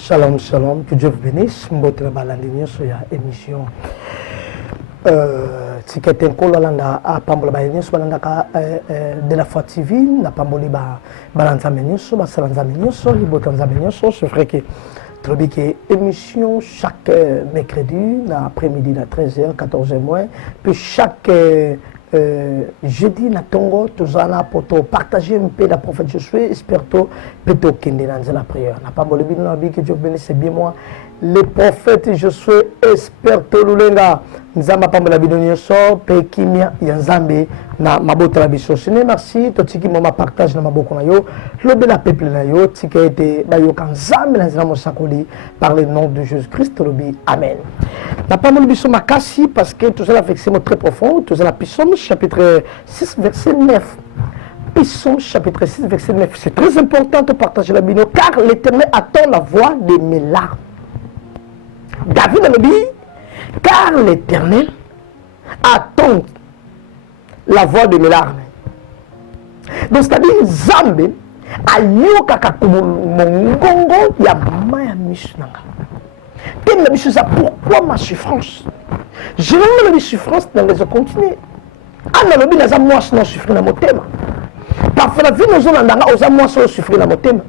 Shalom, shalom, que Dieu vous bénisse. Mbote la balandini sur la émission. Si quelqu'un kolanda a pambola balandini sur balanda de la foi TV, na pamboli ba balanzameni sur basalanzameni sur libotanzameni sur ce frère que trobi que émission chaque mercredi l'après-midi à 13h 14h puis chaque jeudi na tongo tozana poto partager un peu la prophète je suis esperto peto kende dans la prière na pas molobi na bi que Dieu bénisse c'est bien moi les prophètes je suis esperto lulenga nzamba pambola bidonyo so pe kimia ya nzambe na mabota la biso sene merci to tiki mama partage na maboko na yo lobe la peuple na yo tika ete ba yo kan nzambe na nzela mosakoli par le nom de Jésus-Christ lobi amen na pambola biso makasi parce que tout ça avec ces mots très profonds tout ça la Psaume chapitre 6 verset 9 Psaume chapitre 6 verset 9 c'est très important de partager la bino car l'Éternel attend la voix de mes larmes. David a dit, car l'Éternel attend la voix de mes larmes. Donc c'est-à-dire, Zambé, ayokaka kumongongo ya maya mishnanga. T'aimes la mission ça, pourquoi ma souffrance? Je n'aime la souffrance dans les continents. Anna lobi na za mwasi na souffrir na motema. Parfois la vie nous ondanga oza mwasi o souffrir na motema.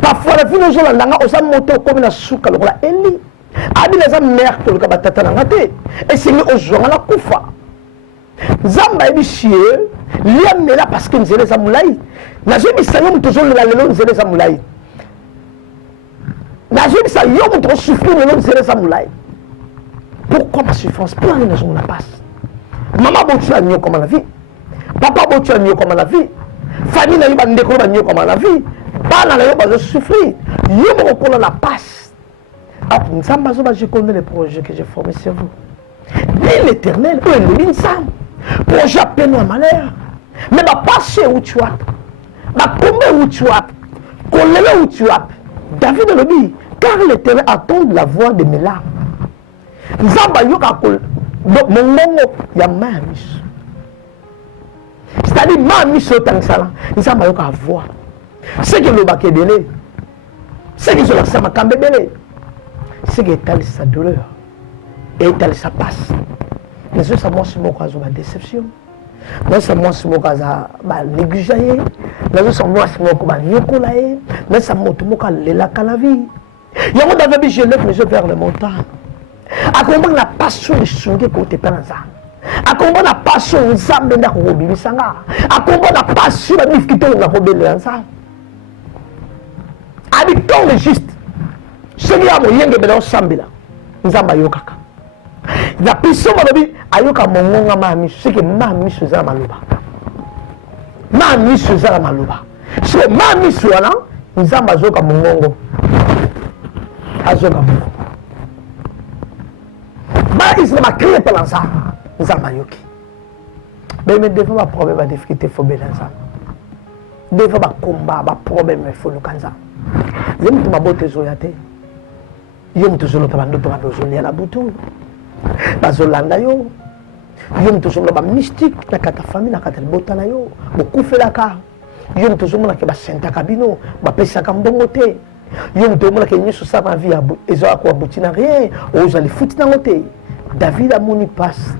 Parfois la vie nous ondanga oza moto comme na suka lokola Eli. Abi na za mère to loka batata na ngate. Et c'est au zonga la kufa. Zamba ebishie liamela parce que nzele za mulai. Na je bisayo mto zo la lelo nzele za mulai. Na je bisayo mto souffrir lelo nzele za mulai. Pourquoi ma souffrance? Pour la raison la passe. Maman botu a mieux comme la vie. Papa botu a mieux comme la vie. Famille na yoba ndeko ba mieux comme la vie. Bana na yoba zo souffrir. Yoba ko la passe. Ah, Nzamba zo ba je connais les projets que j'ai formés sur vous. Mais l'Éternel, eux le Nzamba. Projet à peine ou à malheur. Mais ba passer où tu as. Ba combien où tu as. Kolele où tu as. David le dit, car l'Éternel attend la voix de mes larmes. Nzamba yoka kol mongongo ya mamis. C'est-à-dire mamis autant que ça. Nzamba yoka voix. C'est que le baké délai. C'est que la sama kambebele. C'est que étale sa douleur. Et étale sa passe. Mais ça moi c'est mon cas de déception. Moi c'est moi c'est mon cas ba négligé. Là c'est moi c'est mon cas nyokolaé. Là c'est moi tout mon cas lela kalavi. Yango d'avait je lève mes yeux vers le montant. A comprendre la passion de songe côté penza. A comprendre la passion nzambe ndako kobibisanga. A comprendre la passion de mifkito na kobele nza. Habitant le juste. Celui à moyenge bela sambela. Nzamba yokaka. La puissance de ayoka mongonga mami c'est que mami seza maluba. Mami seza maluba. C'est mami swana nzamba zoka mongongo. Azoka mongongo. Ils ne m'a créé pas dans ça. Nous avons yoki. Mais devant ma problème, ma difficulté, il faut bien ça. Devant ma combat, ma problème, il faut le canza. Je me ma beauté zoyate. Je me toujours le tabando pour avoir la bouton. Bazolanda yo. Je me toujours le mystique, la cata famille, la cata botana yo. Beaucoup fait la car. Je me toujours le senta cabino, ma pesa cambongote. Je me toujours le que ça ma vie et ça quoi boutina rien. Ou j'allais foutre dans l'hôtel. David a moni passe.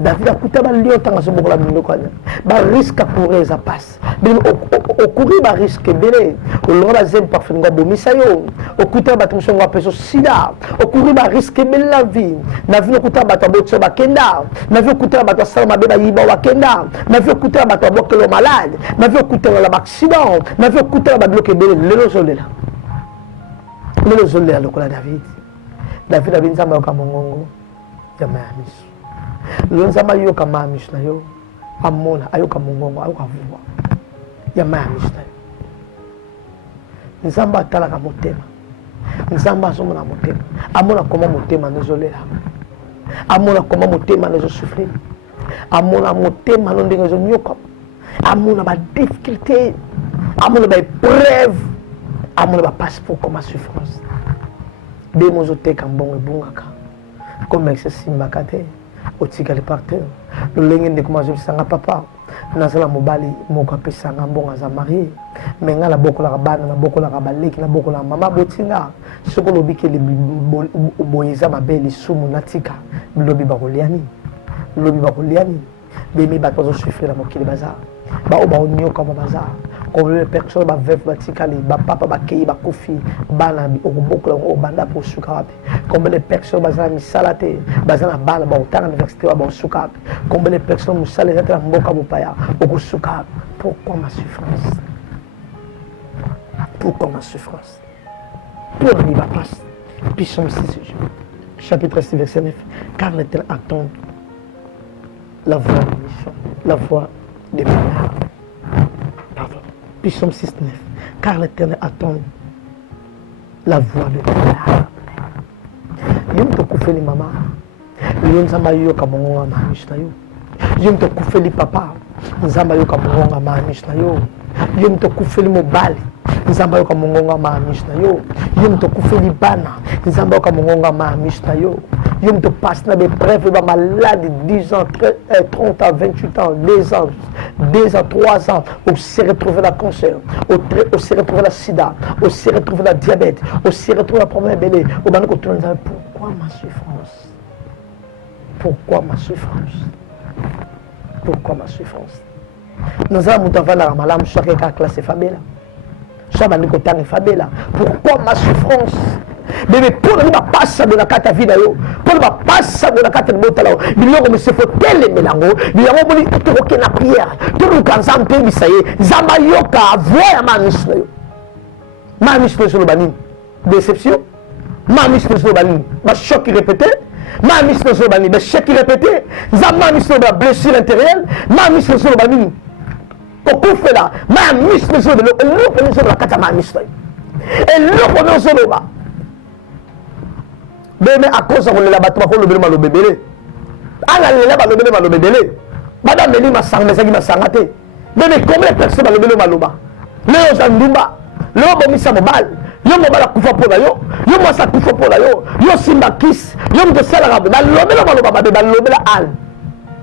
David a coûté ba lion tanga so bokola mino kwa. Ba risque courir ça passe. Au courir ba risque belé. Au lora zem parfait ngo bomisa yo. Au coûté ba tumso ngo peso sida. Au courir ba risque bel la vie. Na vie coûté ba to botso ba kenda. Na vie coûté ba to salma be ba yiba wa kenda. Na vie coûté ba to bokelo malade. Na vie coûté la accident. Na vie coûté ba bloqué belé le zolela. Le zolela lokola David. David a binza ma ka mongongo. Yamamis. Lonzama yoka mamis na yo. Amona ayoka mongongo ayoka vuwa. Yamamis na yo. Nzamba talaka motema. Nzamba azomona motema. Amona koma motema nezolela. Amona koma motema nezo souffrir. Amona motema no ndenge zo nyoka. Amona ba difficulté. Amona ba épreuve. Amona ba passeport comme souffrance. Demozo teka mbongo bungaka. Comme excès simbakate otikali par terre lolenge ndeko mazobisanga papa nazala mobali moko apesanga mbongo aza marié me nga nabokolaka bana nabokolaka baleki nabokolaka mama botinga soki olobi ke boye eza mabe lisumu natika bilobi bakolia nini bilobi bakolia nini bemi bato bazosufrire na mokili baza bao baonyokama baza combien de personnes baveuve batikali bapapa bakei bakufi bana okobokola yango obanda mpo osuka wapi combien de personnes baza na misala te baza na bana baotanga na université wa baosuka wapi combien de personnes mosala eza te na mboka mopaya okosuka wapi pourquoi ma souffrance pourquoi ma souffrance pour la vie passe puis somme 6 chapitre 6 verset 9 car l'Éternel attend la voix de mission la voix des milliards. Pardon. Puis Psaume 6, 9. Car l'Éternel attend la voix de milliards. Yom te koufeli maman. Yom zamba yo kamonga mahamish na yo. Yom te koufeli papa. Zamba yo kamonga mahamish na yo. Yom te koufeli mobali. Nzamba yo kamonga mahamish na yo. Yom te koufeli bana. Nzamba yo kamonga mahamish na yo. Yom te passe na des preuves ba malade 10 ans, 30 ans, 28 ans, 2 ans, 2 ans, 3 ans, on s'est retrouvé la cancer, on s'est retrouvé la sida, on s'est retrouvé la diabète, on s'est retrouvé la problème belé. Pourquoi ma souffrance? Pourquoi ma souffrance? Pourquoi ma souffrance? Nous avons tout la malam chaque classe fabela. Chaque année fabela. Pourquoi ma souffrance? Mais pour ne pas passer de la carte vie d'ailleurs, pour ne pas passer de la carte de botala, il y a comme se faut tel mélango, il y a comme tout le na pierre, tout le kanzam te bisaye, zamayoka voya manisle. Manisle sur le bani. Déception. Manisle sur le bani. Ba choc répété. Manisle sur le bani. Ba choc répété. Zamanisle ba blessure intérieure. Manisle sur le bani. Au coup fait là, manisle sur le sur la carte manisle. Et le sur le bas. Mais à cause de la bataille, on le bébé. Ah, le bébé. Madame Meli m'a sang, mais m'a sangaté. Mais combien de personnes ont le bébé maloba? Le Zandumba, le Bomissa Mobal, le Mobala Koufa Polayo, le Massa Koufa Polayo, le Simba Kiss, le de Salarab, le Maloba, le Al.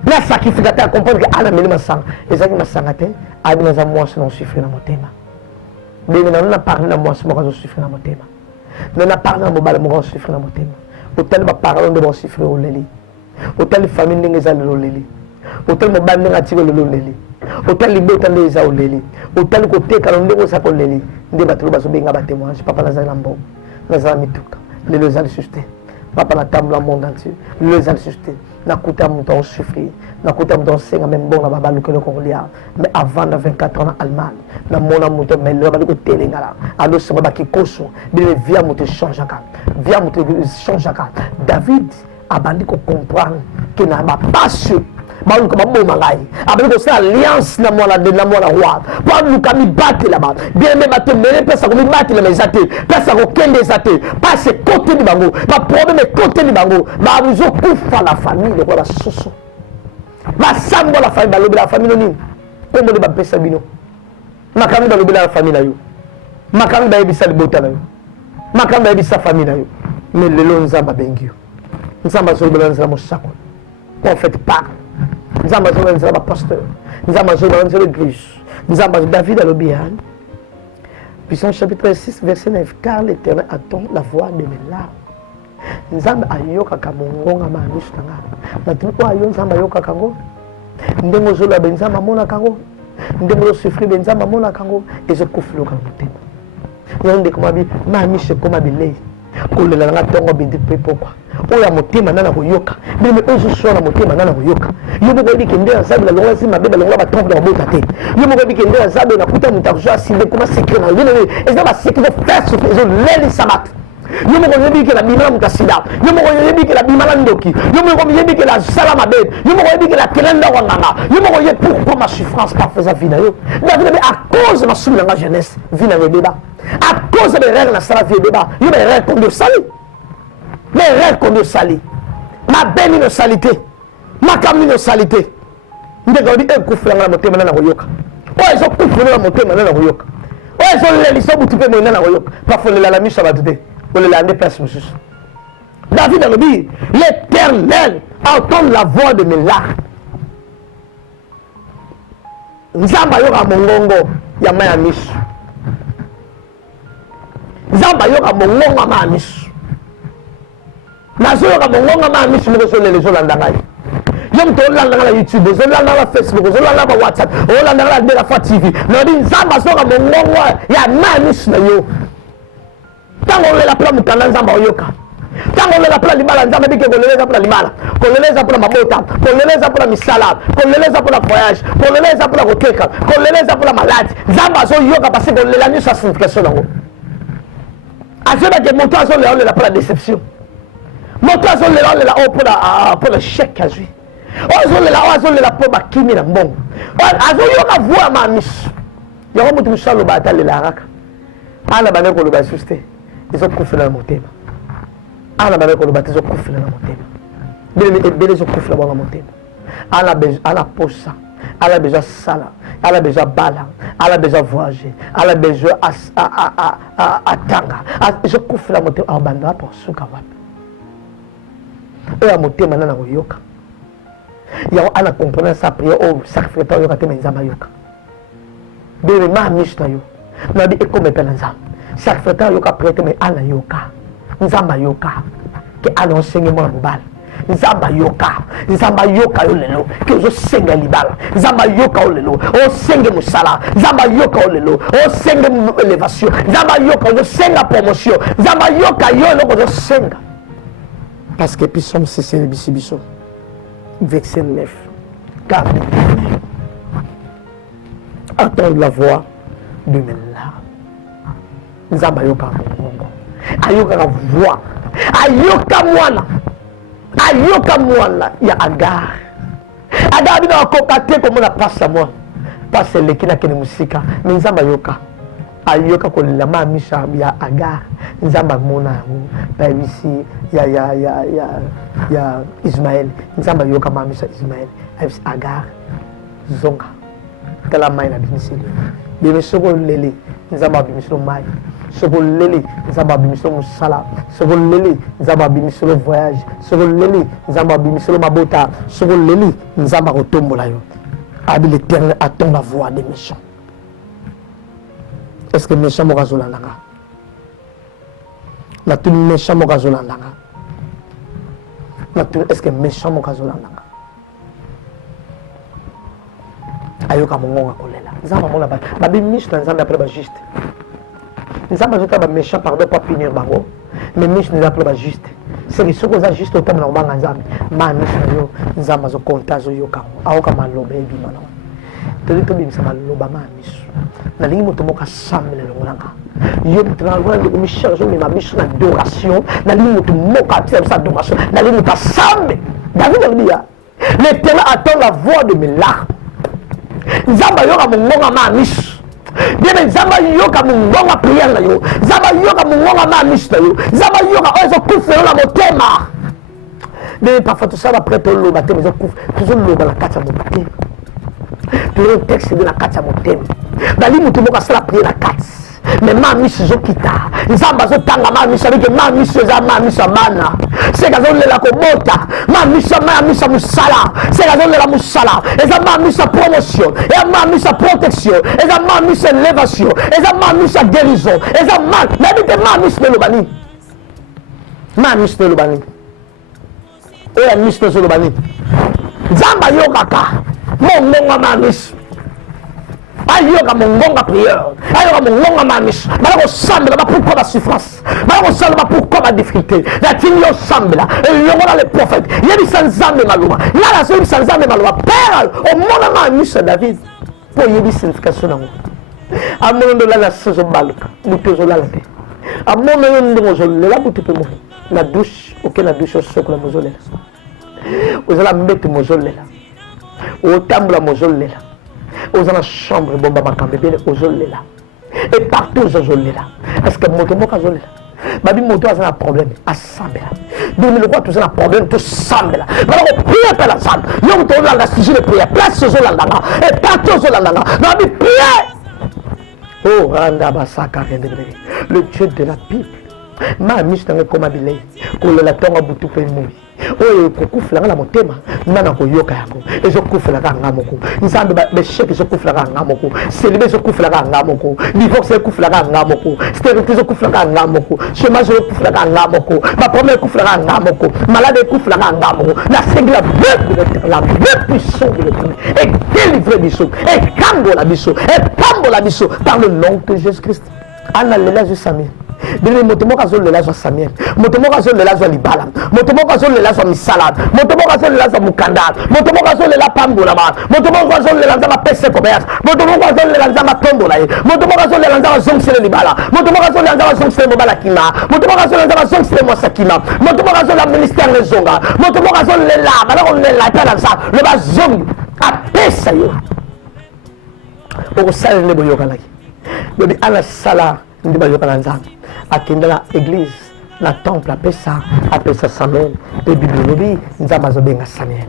La sacrificateur comprendre que Anna Meli m'a sang. Et ça qui m'a sangaté, a dit dans un mois, c'est non suffit dans mon thème. Mais nous n'avons pas parlé de moi, c'est moi qui suffit dans mon thème. Nous n'avons pas parlé de Mobal, moi qui suffit dans mon thème. Autant de parents de mon chiffre au leli, autant de familles n'engagent le leli, autant de bandes n'attirent le leli, autant de bottes les au leli, autant de côté quand on est au leli, des bateaux basso bien abatté moi, je papa Nazar Lambo, Nazar Mituka, les deux ans sustain, papa la table dans le monde entier, les deux ans sustain, n'a coûté à mon temps souffrir, n'a coûté à mon temps c'est même bon là-bas le que le Corolia, mais avant de 24 ans en Allemagne, dans mon amour mais le bas de côté les gars, alors c'est moi qui coche, bien via mon te change à via mon te change à David a bandit qu'on comprend qu'il n'a pas su. Balu kama bon mangai abali ko sa alliance na mwana de na mwana roi balu kami battre là-bas bien même battre mais pesa ko mi battre les zate pesa ko kende zate pas ce côté du bango ba problème côté du bango ba buzo kufa la famille de quoi la soso ba sambo la famille ba lobi la famille nini ko mo de ba pesa bino makami ba lobi la famille na yo makami ba ebisa libota na yo makami ba ebisa famille na yo mais le lonza ba bengio nzamba so bela nzamba sako prophète parle. Nous avons besoin d'un pasteur. Nous avons besoin d'un l'église. Nous avons besoin de David à l'Obian. Puissant chapitre 6, verset 9. Car l'Éternel attend la voix de mes larmes. Nous avons ayoka kamongo na manustanga. Na tuko ayo nzamba ayoka kango. Ndengo zola benzama mona kango. Ndengo souffrir benzama mona kango. Et je kuflo kango tema. Yonde koma bi mami se koma bilei. Kolela nga tongo bindi pe pourquoi? Oya motema nana koyoka mais ozo sona motema nana koyoka yobo ko bi kende azabe la longa si mabe balonga ba trompe na bota te yobo ko bi kende azabe na kuta mutakuzo asinde kuma secret na yene et ça va secret faire sur les leli sabat yobo ko yebi ke la bimala mutasida yobo ko yebi ke la bimala ndoki yobo ko yebi ke la salama be yobo ko yebi ke la kelenda wanganga yobo ko yebi pourquoi ma souffrance pas faisant vie na yo David à cause de ma souffrance dans la jeunesse vie na débat à cause des règles na sala vie débat yo des règles comme de sali. Les rêves qu'on nous salit, ma belle innocalité, ma cam innocalité. Nous avons dit un coup de la montée maintenant à Royoka. Oh, ils ont coup de la montée maintenant à Royoka. Oh, ils ont les lisons pour maintenant à Royoka. Parfois, la mise ça va te dire. On les a des personnes. David a dit, l'Éternel entendre la voix de mes larmes. Nzamba yoka mongongo ya maya misu. Nzamba yoka mongongo maya misu. Nazo yoka mongongo maya misu moko so lele so landangai. Yom to landa na YouTube, zo landa na Facebook, zo landa na WhatsApp, zo landa na Delafa TV. No di nzamba so ka mongongo ya maya misu na yo. Tango lela pla mutanda nzamba oyoka. Tango lela pla libala nzamba bike koleleza pla libala. Koleleza pla mabota, koleleza pla misala, koleleza pla voyage, koleleza pla koteka, koleleza pla malade. Nzamba so yoka parce que lela ni sa signification nango. Azeba ke moto azo lela pla déception. Moto azo lela pour le chèque à jouer. Azo lela pour bakimi na mbongo. Azo yoka voix ma miss. Yoko mutu musalo bata lela raka. Ana bane ko lo ba suste. Ils ont coupé dans mon thème. Ana bane ko lo bata zo coupé dans mon thème. Bele zo coupé dans mon thème. Ana posa. Ala besoin sala. Ala besoin bala. Ala besoin voyager. Ala besoin atanga. Je coupé dans mon thème. Abanda pour suka wapi. Oya motema nana koyoka. Yao ana comprendre sa prière au sacrificateur yoka te nzamba yoka. Bebe ma mishna yo. Na bi ekome pe nzamba. Sacrificateur yoka prêtre mais ana yoka. Nzamba yoka. Ke ana enseigne mo na mobile. Nzamba yoka yo lelo. Ke zo senga libala. Nzamba yoka yo lelo. O senge musala. Nzamba yoka yo lelo. O senge élévation. Nzamba yoka yo senga promotion. Nzamba yoka yo lelo zo senga. Parce que puis sommes c'est le bisibiso. Verset 9. Car entendre la voix de mes larmes. Nzamba yoka mongo. Ayoka la voix. Ayoka mwana ya Agar. Agar bina kokate comme on passe à moi. Passe le kina kene musika. Mais nzamba yoka. Ayoka ko la mamisha ya Agar. Nzamba mona ba bisi ya Ismaël. Nzamba yoka mamisha Ismaël. Ayis Agar zonga. Kala mai na bimisili. Bimisoko lele nzamba bimisilo mai. Soko lele nzamba bimisilo musala. Soko lele nzamba bimisilo voyage. Soko lele nzamba bimisilo mabota. Soko lele nzamba kotombola yo. Abi l'Éternel attend la voix des méchants. Est-ce que méchant moka zolandanga? Na tu méchant moka zolandanga? Na tu est-ce que méchant moka zolandanga? Ayoka mongonga kolela. Nzamba mona ba bimish na nzamba après ba juste. Nzamba jota ba méchant pardon pas punir bango. Mais mish nous appelle ba juste. C'est que ce qu'on a juste au terme na banga nzamba. Ma mish na yo nzamba zo konta zo yoka. Aoka malobe bi mana. Tolito bi msama loba ma mish. Na lingi moto moka samble le ngolanga. Yo mtrangola de michel zo mi ma mish na adoration. Na lingi moto moka tsa adoration. Na lingi moto sambe. David a dit l'Éternel attend la voix de mes larmes. Nzamba yoka mongonga ma mish. Bien nzamba yoka mongonga prière na yo. Nzamba yoka mongonga ma mish na yo. Nzamba yoka ozo kufela na motema. Mais parfois tout ça va prêter le baptême, ils ont toujours le dans la carte à mon baptême. Toujours un texte de la carte à mon thème. Dans l'île, tout le monde a la prière la carte. Mais ma mise zo kita. Nzamba zo tanga ma mise avec ma mise za ma mise mana. C'est que zone la kobota. Ma mise musala. C'est que zone la musala. Et ça ma mise promotion. Et ma mise protection. Et ça ma mise élévation. Et ça ma mise guérison. Et ça ma mise de l'obani. Ma mise de l'obani. Et mise de l'obani. Nzamba yokaka. Mongonga ma mise. Ayoka mongonga prière. Ayoka mongonga mamis. Balako sambela pourquoi la souffrance. Balako sambela pourquoi la difficulté. La tinyo sambela. Et yongola les prophètes. Yebi sanzambe maluma. Là la seule sanzambe maluma. Père, au monde mamis David. Pour yebi signification nango. Amondo la saison baluka. Mutezo la late. Amondo yondo zole la butu pemo. La douche, OK la douche soko la mozole. Ozala mbete mozole la. Otambla mozole la. Aux la chambre bomba makambe bele ozole là et partout ozole là parce que moto moka ozole là babi moto a un problème à sambe là donc le quoi tout ça un problème tout sambe là alors prier par la sambe yo to la sujet de prière place ozole là et partout ozole là babi prier oh randa basaka le Dieu de la Bible ma mise dans comme abilé ko la tonga butu pe moi oyo kokufulanga na motema nana koyoka yango ezokufulaka nga moko nzambe besheke ezokufulaka nga moko célibat ezokufulaka nga moko divorce ezokufulaka nga moko stérilité ezokufulaka nga moko chômage ezokufulaka nga moko baproblème ekufulaka nga moko malade ekufulaka nga moko nasengi la main puissant de l'éternel edélivre biso ekambola biso epambola biso par le nom de Jésus-Christ. Ana lela zo Samuel. Bili moto moko azo lela zo Samuel. Moto moko azo lela zo libala. Moto moko azo lela zo misalade. Moto moko azo lela zo mukanda. Moto moko azo lela pambola ba. Moto moko azo lela za pese commerce. Moto moko azo lela za tombola ye. Moto moko azo lela za zongsele libala. Moto moko azo lela za zongsele mobala kima. Moto moko azo lela za zongsele mwasakima. Moto moko azo lela ministère les zonga. Moto moko azo lela bala on lela tala ça. Le ba zong apesa yo. Oko sala ne boyoka laki. Lobi ana sala ndi bayoka na nzambe akenda na église na temple apesa Samuel pe Bible lobi nzambe azobenga Samuel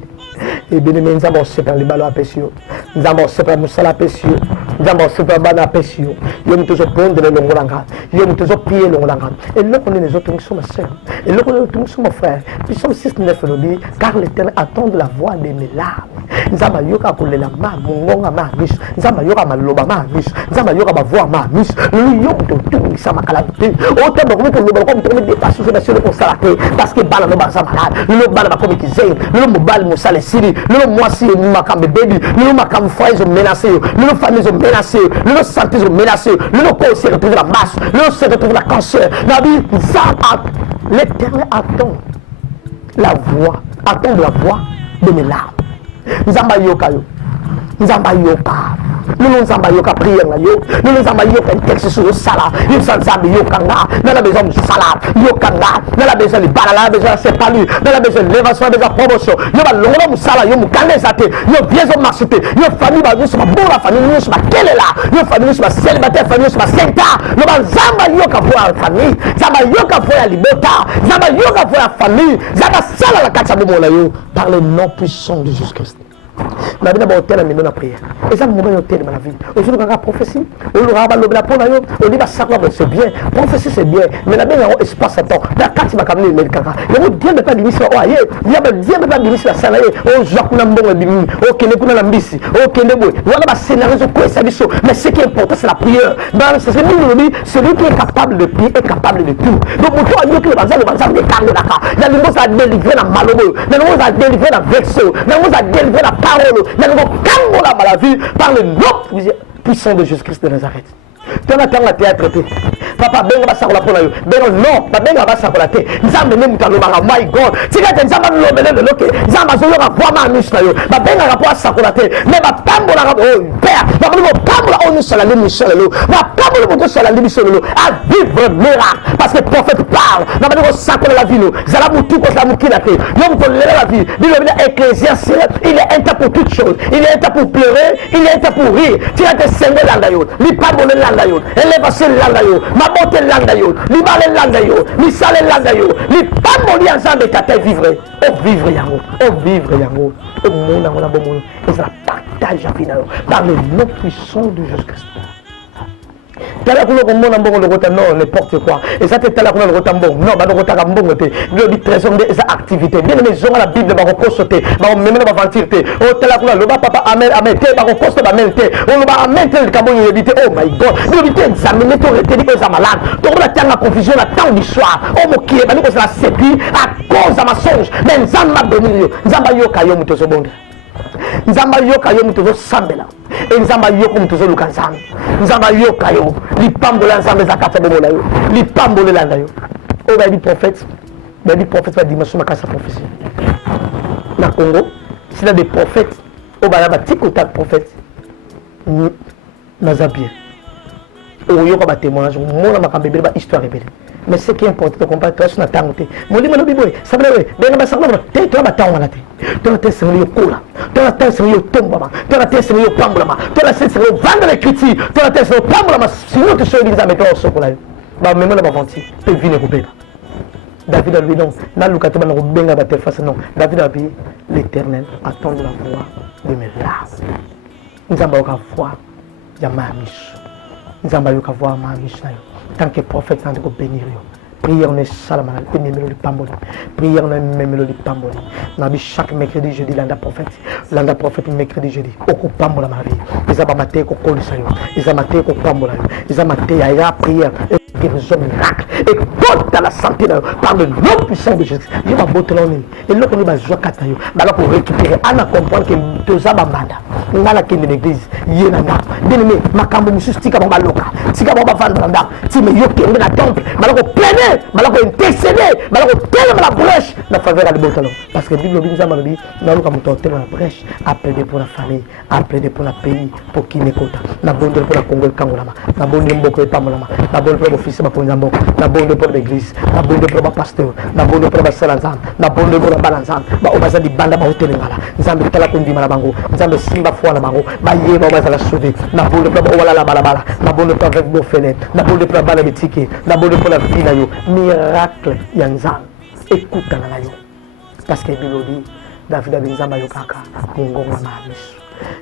e bien-aimé nzambe osepela libalo apesi yo nzambe osepela mosala apesi yo nzambe osepela bana apesi yo yo moto ozobondela elongo na nga yo moto ozopie elongo na nga eloko nini ezotungisa ma sœur eloko nini ezotungisa mon frère Psaume 6:9 lobi car l'Éternel attend la voix de mes larmes nzambe ayoka kolela ma mongonga ma miso nzambe ayoka maloba ma miso nzambe ayoka bavoix ma miso lelo yo moto otungisa makala te otemba komi koloba komi tokomi dépasse ozo basio kosala te parce que bana no baza malade lelo bana bakomi kizei lelo mobali mosala esili lelo mwasi makambo ebebi lelo makambo foyer ezomenase yo lelo famille ezomenase yo lelo santé ezomenase yo lelo corps se retrouve la masse lelo se retrouve la cancer nabi nzambe l'Éternel attend la voix de mes larmes nzambe ayoka yo nzambe ayoka lelo nzambe ayoka prière na yo lelo nzambe ayoka texte sur sala yo nzambe yoka nga nana besoin musala yoka nga nana besoin libala nana besoin sepalu nana besoin l'élévation besoin promotion yo balongola musala yo mukandesa te yo biezo marché te yo famille ba yo sama bola famille yo sama kelela yo famille yo sama célibataire famille yo sama senta no ba nzambe ayoka voix famille nzambe ayoka voix libota nzambe ayoka voix famille nzambe sala la kati ya bomola yo par le nom puissant de Jésus-Christ. La vie d'abord telle minute de prière. Et ça, moment de ma vie. Aujourd'hui, on a prophétie. On aura la pour la on dit c'est bien. Prophétie, c'est bien. Mais la bien, il y a un espace à temps. La carte, il m'a caminé le caca. Il y a Dieu, mais pas d'émission. Oh, aïe. Il y a Dieu, mais pas d'émission. Ça, là, oh, Jacques Nambon, Bimi. Oh, Kende Kuna Lambisi. Oh, Kende Boy. Voilà, ma scénario, quoi, ça, mais ce qui est important, c'est la prière. C'est celui qui est capable de prier est capable de tout. Donc, pour toi, Dieu, qui est dans le des cartes de la carte. Il y a le mot à délivrer la malheureux. Il y a le mot à délivrer la vexo. Il y a le mot à délivrer la parole. La vie par le nom puissant de Jésus-Christ de Nazareth. Tu as un théâtre. Papa, benga basakola pona yo. Benga non, ba benga basakola te. Nzambe ne mutalo banga my God. Tika te nzamba no belele loke. Nzamba zo yo ka kwa ma misna yo. Ba benga ka kwa sakola te. Me ba pambola ka oh père. Ba ko pambola onu sala le misala lo. Ba pambola ko sala le misala lo. À vivre miracle parce que le prophète parle. Na ba ko sakola la vie no. Zala mutu ko la mukina te. Yo ko lele la vie. Dit le Ecclésiaste, il est un temps pour toutes choses. Il est un temps pour pleurer, il est un temps pour rire. Tika te sende landa yo. Li pambola landa yo. Élévation landa yo. Mabote landa yo, libale landa yo, misale landa yo, li pamboli ensemble tata vivre, vivre yango, vivre yango, monde yango na bomono, et ça partage à final par le nom puissant de Jésus-Christ. Tala kuna komona mbongo lokota non n'importe quoi et ça te tala kuna lokota mbongo non ba lokota ka mbongo te le dit trésor de sa activité bien mais zonga la Bible ba ko kosote ba ko memena ba ventir te o tala kuna loba papa amen amen te ba ko kosto ba men te o loba amen te ka bonyo yebite oh my God le dit examiner to rete ko za malade to la tanga confusion la temps du soir o mo kié ba ni ko ça sépi à cause de mensonge mais nzamba domino nzamba yo kayo muto so bonde nzamba yoka yo muto sambela et nzamba yoko muto luka nzambe nzamba yoka yo lipambola nzambe zakata bomola yo lipambole landa yo o ba di prophète va dimension makasa prophétie na Congo s'il y a des prophètes o ba ba tikota prophète na Zambie o yoka ba témoignage mona makambe ba histoire répétée. Mais ce qui est important, c'est qu'on parle de la tante. Mon livre, ça veut dire que tu as la tête, tu as la tête, tu as la tête, tu as la tête, tu as la tombe, tu as la tête, tu as la pamble, tu as la tête, tu as vendre les critiques, tu as la tête, tu as la pamble, sinon tu sais que tu as mis au chocolat. Bah, même là, tu peux venir au bébé. David a dit non, n'a lu qu'à te mettre au benga battre face non. David a dit l'Éternel attend la voix de mes larmes. Nous avons qu'à voir, il y a ma miche. Nous avons qu'à voir ma miche. Tant que prophète, nous allons bénir. Prière ne salamana et memelo pamboli. Prière ne memelo pamboli. Nabi chaque mercredi jeudi landa prophète mercredi jeudi. Oko pambola ma vie. Isa ba maté ko kolisayo. Isa maté ko pambola yo. Isa maté ya prière et guérison miracle et toute la santé par le nom puissant de Jésus. Je vais botter là et là on va jouer kata yo. Ba pour récupérer ana comprendre que toza ba manda. Ngala kende l'église. Yena na. Bien-aimé, makambo mususu tika ba loka. Tika ba vendre nda. Ti me yo kende na temple. Ba ko planer, ba ko intercéder, ba ko tellement la brèche na faveur de botalo. Parce que Bible nous a dit na loka muto tellement la brèche, appeler pour la famille, appeler pour le pays, pour qui n'écoute. Na bonde pour la Congo Kangolama. Na bonde mboko epamolama. Na bonde pour l'office ba ponza mboko. Na bonde pour l'église, na bonde pour le pasteur, na bonde pour la salanzam, na bonde pour la balanzam. Ba obaza di banda ba hotel ngala. Nzambe tala kundima la bango. Nzambe simba fwa la bango. Ba yeba obaza la sauver. Na bonde pour wala la balabala. Na bonde pour avec bofele. Na bonde pour bala betiki. Na bonde pour la vie na yo. Miracle ya nzambe. Écoute na yo. Parce que Bible dit David a nzamba yo kaka mungongo na miso.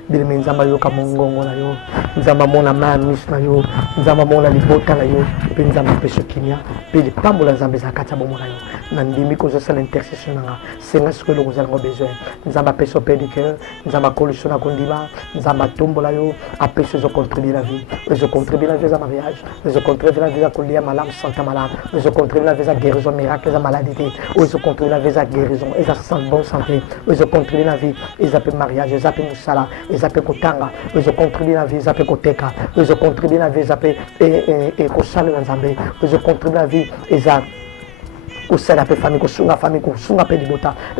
Bile nzamba yo ka mungongo na yo. Nzamba mona na miso na yo. Nzamba mona libota na yo. Pe nzamba peso kinya. Pe de pambola nzamba za kata bomo na yo. Na ndimi ko za l'intercession na. Senga ce que le vous avez besoin. Nzamba peso pe du cœur. Nzamba koluso na kondima. Nzamba tombola yo. Après je contribue la vie. Je contribue la vie à mariage. Je contribue la vie à coller malade santé malade. Je contribue la vie à guérison miracle à maladie. Je contribue la vie à guérison et à bonne santé. Je contribue la vie et à mariage. Je appelle musala. Je appelle kotanga. Je contribue la vie. Je appelle koteka. Je contribue la vie. Je appelle et kosala nzambe. Je contribue la vie et à au sein de la famille,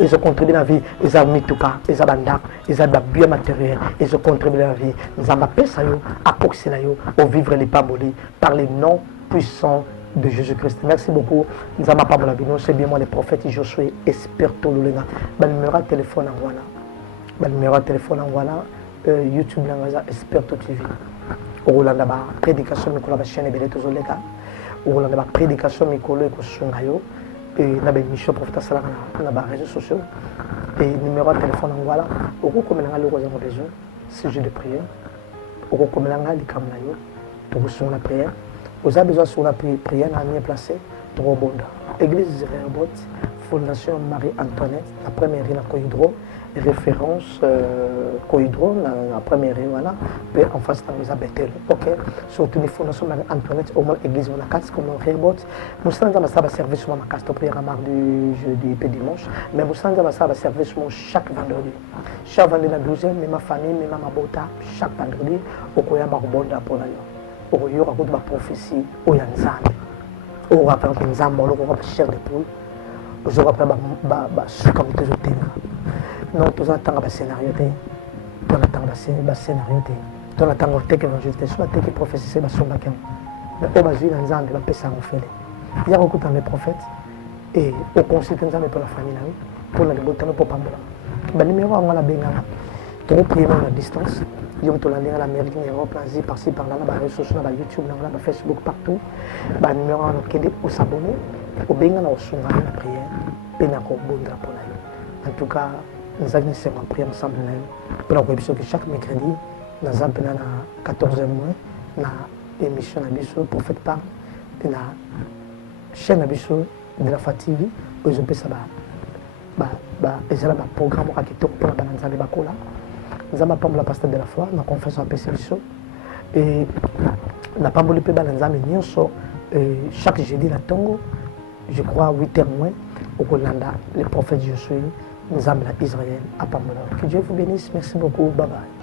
et je contribue la vie, et je mituka, et je banda, et je bien matériel, et je contribue la vie. Nous avons appelé ça, à Coxelayo, au vivre les pambolis, par les noms puissants de Jésus-Christ. Merci beaucoup. Nous avons pas la vie, c'est bien moi, les prophètes, Josué, Esperto Lulenga. Le numéro de téléphone en voilà. Le numéro de téléphone en voilà. YouTube, Esperto TV. Au Rolanda, prédication, Mikola, chaîne, et Béléto Zolega. Au Rolanda, prédication, Mikolo, et Kosungayo. Et na mission prophète salaka na réseaux sociaux et numéro de téléphone en voilà au comme na le besoin sujet de prière au comme na likam na yo to sur la prière vous avez besoin sur la prière na bien placé to bonda église Rehoboth fondation Marie-Antoinette la première na Koidro référence Koidro la première voilà en face de Bethel OK surtout les fondations Marie-Antoinette au moins église on a quatre comme Rehoboth nous sommes dans ça va servir sur ma carte prière à mardi jeudi et dimanche mais nous sommes dans ça va servir sur chaque vendredi la 12e mais ma famille mais ma bota chaque vendredi au koya ba bonda pour la yo au yo raconte ma prophétie au yanzambe au rappel que nzambe on va cher de poule je rappelle ba comme tout le temps non tout ça tant scénario tout le temps scénario tout le temps tek évangéliste soit tek prophétie c'est ba somba kem mais au bazui na nzambe ba pesa en fait il y a beaucoup de prophètes et au consulter nzambe pour la famille là pour la libotano pour pambola ba numéro on la bengala trop prier à distance yom to landinga l'Amérique Europe l'Asie par-ci par-là ba réseaux sociaux ba YouTube ba Facebook partout ba numéro on kende pour s'abonner au bengala au sunga la prière pena ko bondra pour la en tout cas nous avons prié ensemble pour la que chaque mercredi nous avons 14h moins na émission na biso prophète parle na chaîne na biso de la fatigue où je peux ça ba programme qui est pour la bananzali bakola nous avons pas la pasteur de la foi na confession à biso et na pas le pe bananzali nyonso chaque jeudi na tongo je crois 8h moins au Kolanda le prophète Josué nous amenons à Israël à Pamela. Que Dieu vous bénisse. Merci beaucoup. Bye bye.